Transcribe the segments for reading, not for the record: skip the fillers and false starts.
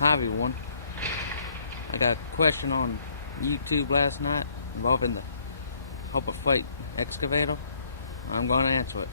Hi everyone. I got a question on YouTube last night involving the Hopper Freight excavator. I'm going to answer it.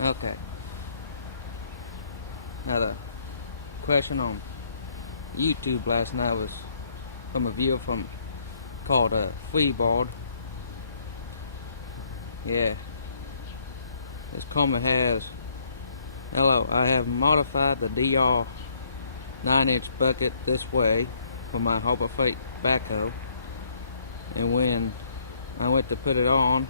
Okay. Now the question on YouTube last night was from a viewer called Fleabard. Yeah. His comment has, "Hello, I have modified the DR 9-inch bucket this way for my Hopper Freight backhoe, and when I went to put it on,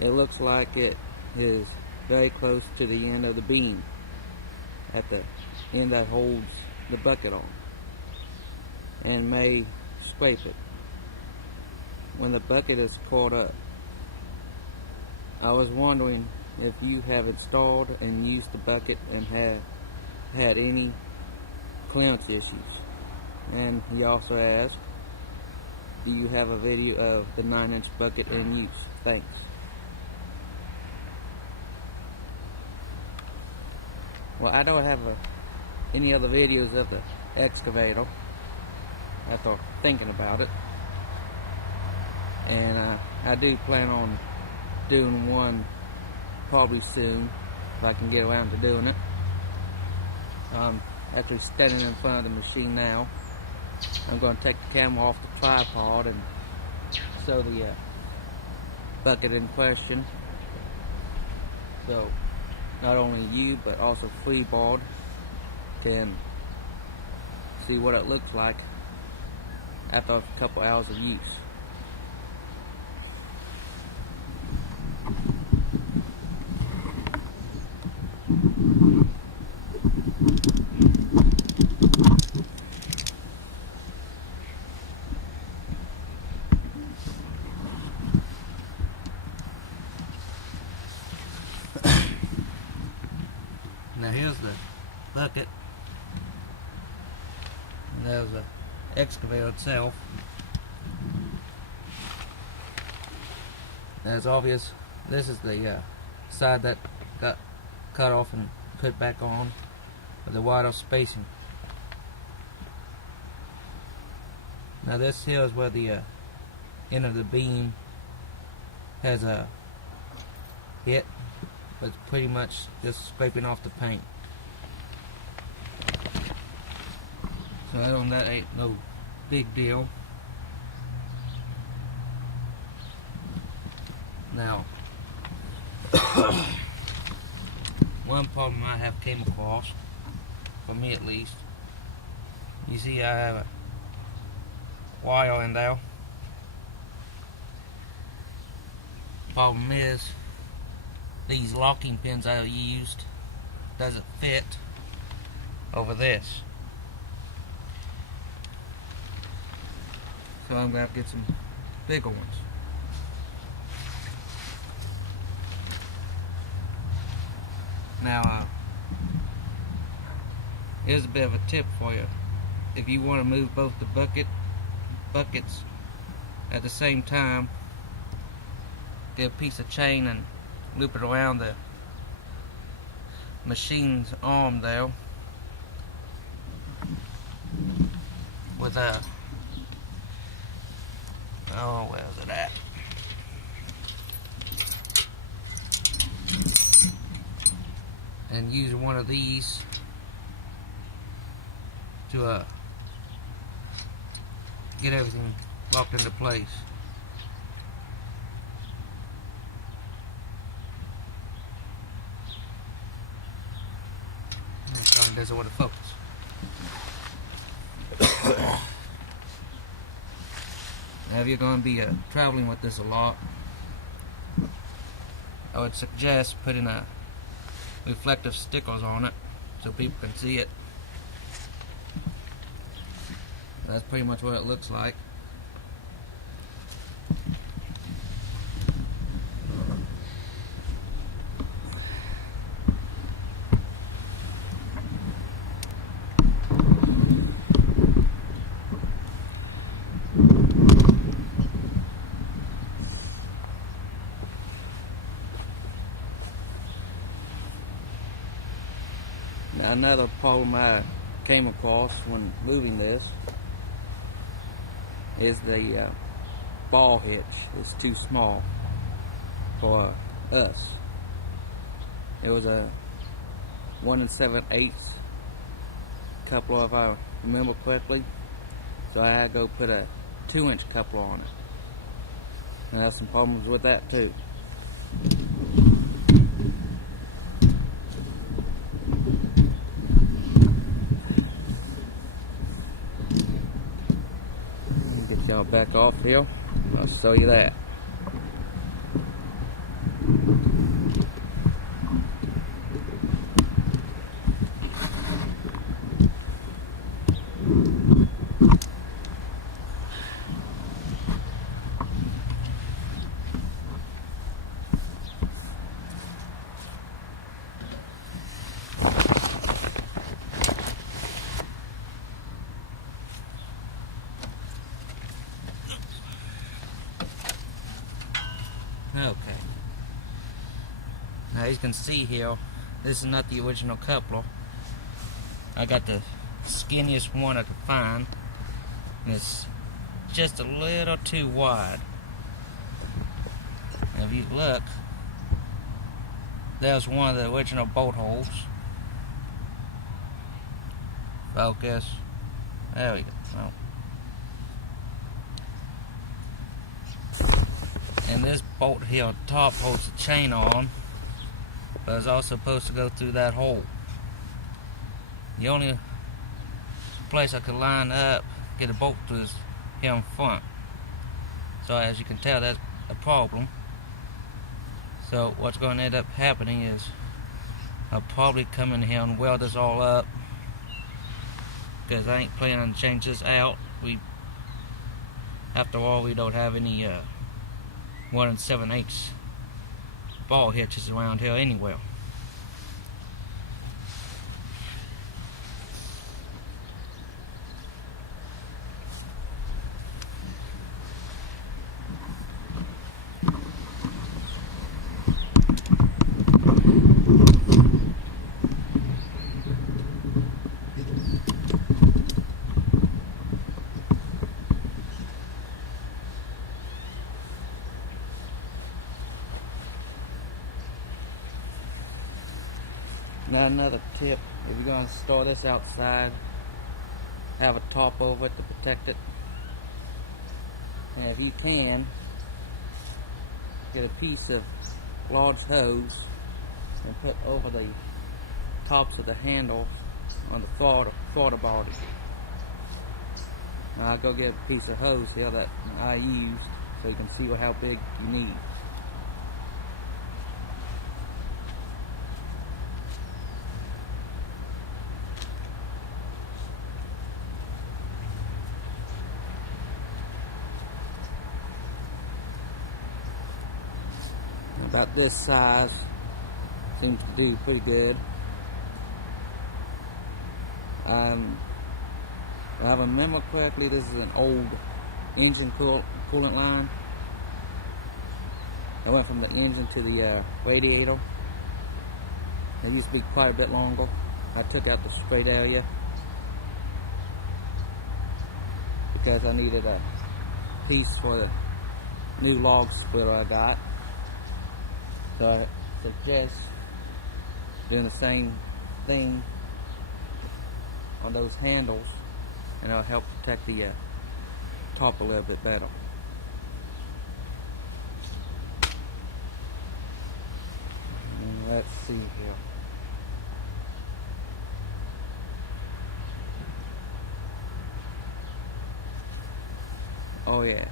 it looks like it is very close to the end of the beam at the end that holds the bucket on, and may scrape it when the bucket is caught up. I was wondering if you have installed and used the bucket and have had any clearance issues." And he also asked, "Do you have a video of the 9-inch bucket in use? Thanks." Well, I don't have any other videos of the excavator after thinking about it, and I do plan on doing one probably soon if I can get around to doing it. Actually standing in front of the machine now. I'm going to take the camera off the tripod and show the bucket in question, so not only you but also Fleabard can see what it looks like after a couple hours of use. Now here's the bucket, and there's the excavator itself. As obvious, this is the side that got cut off and put back on with the wider spacing. Now this here is where the end of the beam has a hit, but it's pretty much just scraping off the paint. So that ain't no big deal. Now, one problem I have came across, for me at least, you see I have a wire in there. Problem is, these locking pins I used doesn't fit over this, so I'm going to have to get some bigger ones. Now here's a bit of a tip for you. If you want to move both the buckets at the same time, get a piece of chain and loop it around the machine's arm there with a where's it at? And use one of these to get everything locked into place. Doesn't want to focus. Now if you're going to be traveling with this a lot, I would suggest putting reflective stickers on it so people can see it. That's pretty much what it looks like. Now, another problem I came across when moving this is the ball hitch is too small for us. It was a 1 7/8 coupler, if I remember correctly, so I had to go put a 2-inch coupler on it. And there's some problems with that too. Get y'all back off here. I'll show you that. Okay. Now as you can see here, this is not the original coupler. I got the skinniest one I could find, and it's just a little too wide. And if you look, there's one of the original bolt holes. Focus. There we go. Oh. And this bolt here on top holds the chain on, but it's also supposed to go through that hole. The only place I could line up, get a bolt through, is here in front. So as you can tell, that's a problem. So what's going to end up happening is I'll probably come in here and weld this all up, because I ain't planning on change this out. After all, we don't have any 1 7/8 ball hitches around here anywhere. Now another tip, if you're going to store this outside, have a top over it to protect it. And if you can, get a piece of large hose and put over the tops of the handle on the throttle body. Now I'll go get a piece of hose here that I used so you can see how big you need. About this size, seems to do pretty good. If I remember correctly, this is an old engine coolant line. I went from the engine to the radiator. It used to be quite a bit longer. I took out the straight area because I needed a piece for the new log splitter I got. So I suggest doing the same thing on those handles, and it'll help protect the top a little bit better. And let's see here. Oh yes.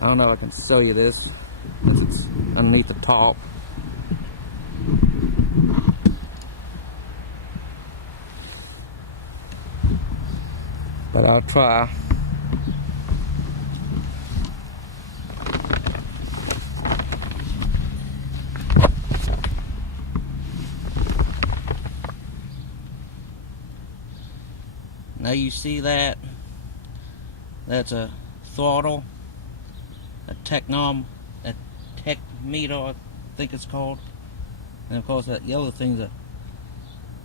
I don't know if I can show you this, because it's underneath the top. But I'll try. Now you see that? That's a throttle, a technometer, I think it's called. And of course that yellow thing's a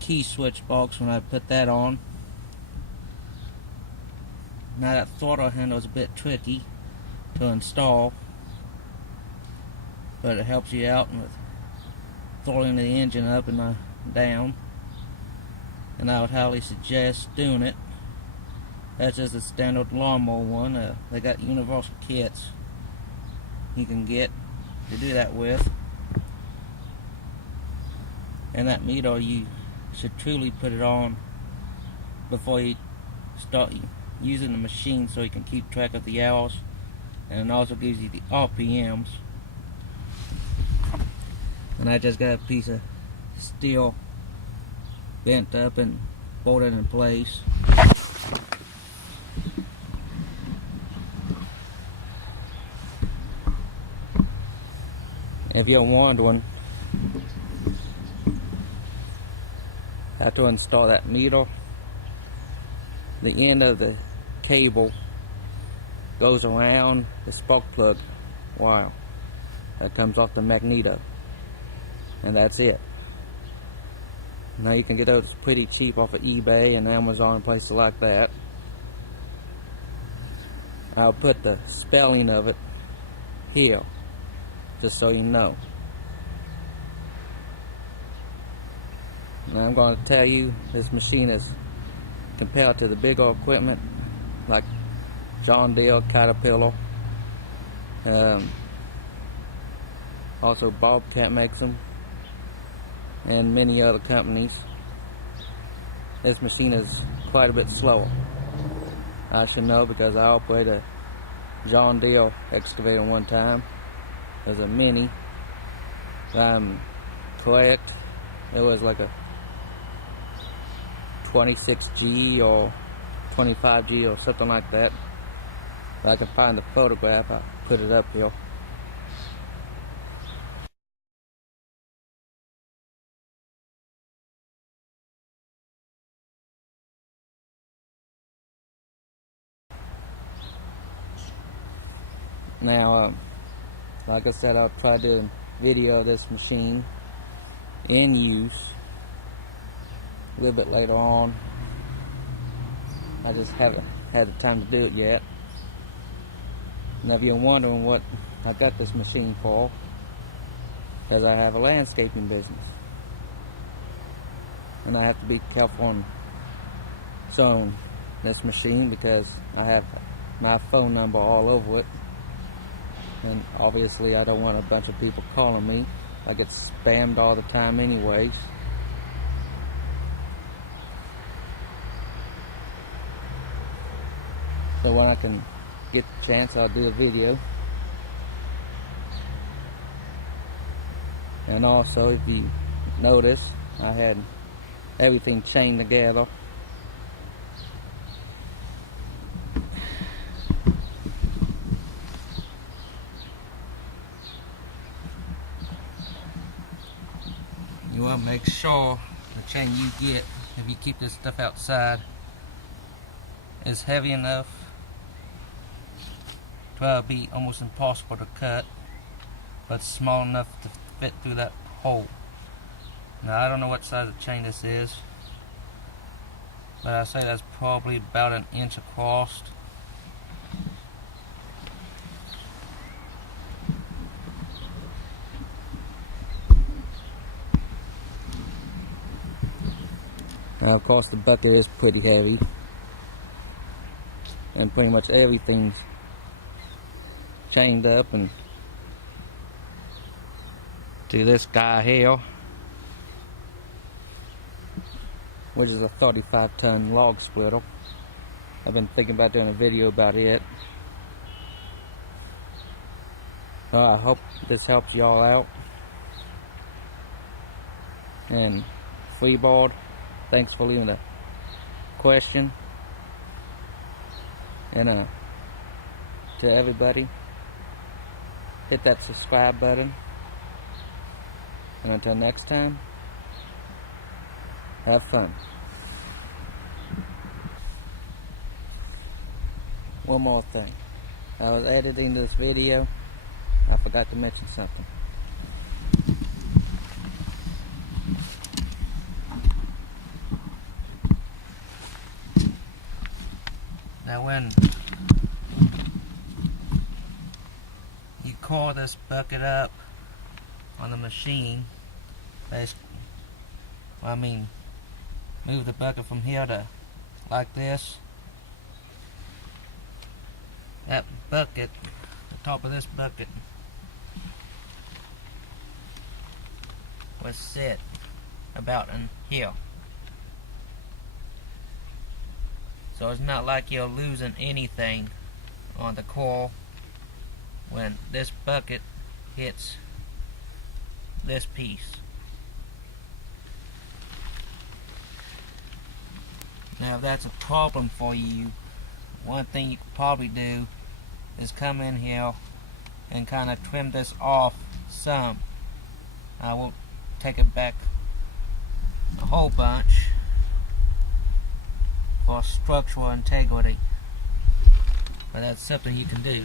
key switch box when I put that on. Now that throttle handle is a bit tricky to install, but it helps you out with throttling the engine up and down, and I would highly suggest doing it. That's just a standard lawnmower one. They got universal kits you can get to do that with, and that meter, you should truly put it on before you start using the machine, so you can keep track of the hours, and it also gives you the RPMs. And I just got a piece of steel bent up and bolted in place. If you're wondering how to install that meter, the end of the cable goes around the spark plug wire that comes off the magneto, and that's it. Now you can get those pretty cheap off of eBay and Amazon, places like that. I'll put the spelling of it here, just so you know. Now I'm going to tell you, this machine is, compared to the bigger equipment like John Deere, Caterpillar, also Bobcat makes them, and many other companies, this machine is quite a bit slower. I should know because I operated a John Deere excavator one time. It was a mini. If I'm correct, it was like a 26G or 25G or something like that. If I can find the photograph, I'll put it up here. Now, like I said, I'll try to do a video of this machine in use a little bit later on. I just haven't had the time to do it yet. Now, if you're wondering what I got this machine for, because I have a landscaping business, and I have to be careful on showing this machine because I have my phone number all over it. And obviously I don't want a bunch of people calling me. I get spammed all the time anyways. So when I can get the chance, I'll do a video. And also, if you notice, I had everything chained together. You want to make sure the chain you get, if you keep this stuff outside, is heavy enough to be almost impossible to cut, but small enough to fit through that hole. Now, I don't know what size of chain this is, but I say that's probably about 1 inch across. Now, of course, the bucket is pretty heavy, and pretty much everything's chained up and to this guy here, which is a 35-ton log splitter. I've been thinking about doing a video about it. I hope this helps y'all out. And Freeboard, thanks for leaving a question. And to everybody, hit that subscribe button. And until next time, have fun. One more thing. I was editing this video. I forgot to mention something. Now when you coil this bucket up on the machine, move the bucket from here to like this. That bucket, the top of this bucket, will sit about in here. So it's not like you're losing anything on the coil when this bucket hits this piece. Now if that's a problem for you, one thing you could probably do is come in here and kind of trim this off some. I won't take it back a whole bunch for structural integrity, but that's something you can do.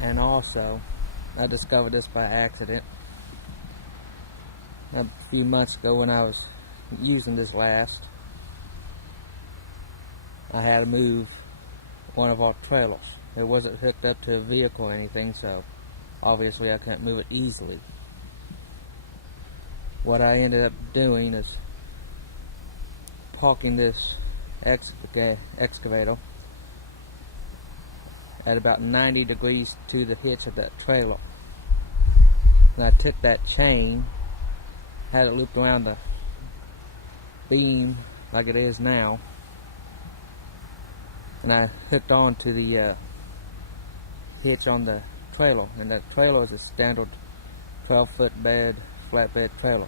And also, I discovered this by accident a few months ago when I was using this last. I had to move one of our trailers. It wasn't hooked up to a vehicle or anything, so obviously I couldn't move it easily. What I ended up doing is parking this excavator at about 90 degrees to the hitch of that trailer. And I took that chain, had it looped around the beam like it is now, and I hooked on to the hitch on the trailer. And that trailer is a standard 12-foot bed, flatbed trailer,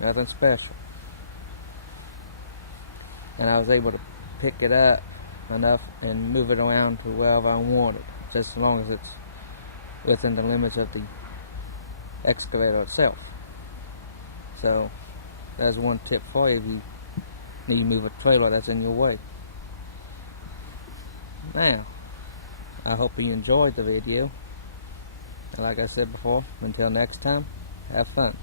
nothing special. And I was able to pick it up enough and move it around to wherever I wanted, just as long as it's within the limits of the excavator itself. So that's one tip for you if you need to move a trailer that's in your way. Now, I hope you enjoyed the video, and like I said before, until next time, have fun.